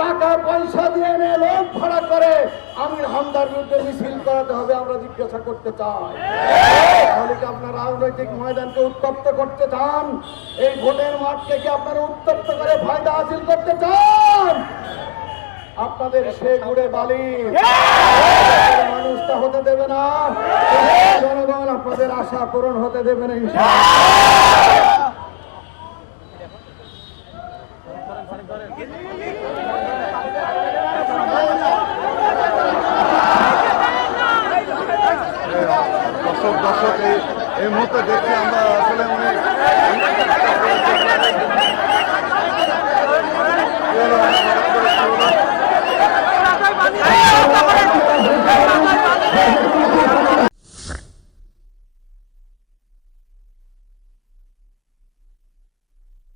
টাকা পয়সা দিয়ে এনে লোক ভাড়া করে আমির হামদার বিরুদ্ধে মিছিল করাতে হবে, আমরা জিজ্ঞাসা করতে চাই। তাহলে কি আপনার রাজনৈতিক ময়দানকে উত্তপ্ত করতে চান? এই ভোটের মাঠকে কি আপনারা উত্তপ্ত করে ফায়দা হাসিল করতে চান? আপনাদের সে গুড়ে বালি মানুষটা হতে দেবে না, জনগণ আপনাদের আশা পূরণ হতে দেবে না। দর্শক এই মুহূর্তে দেখছি আমরা আসলে অনেক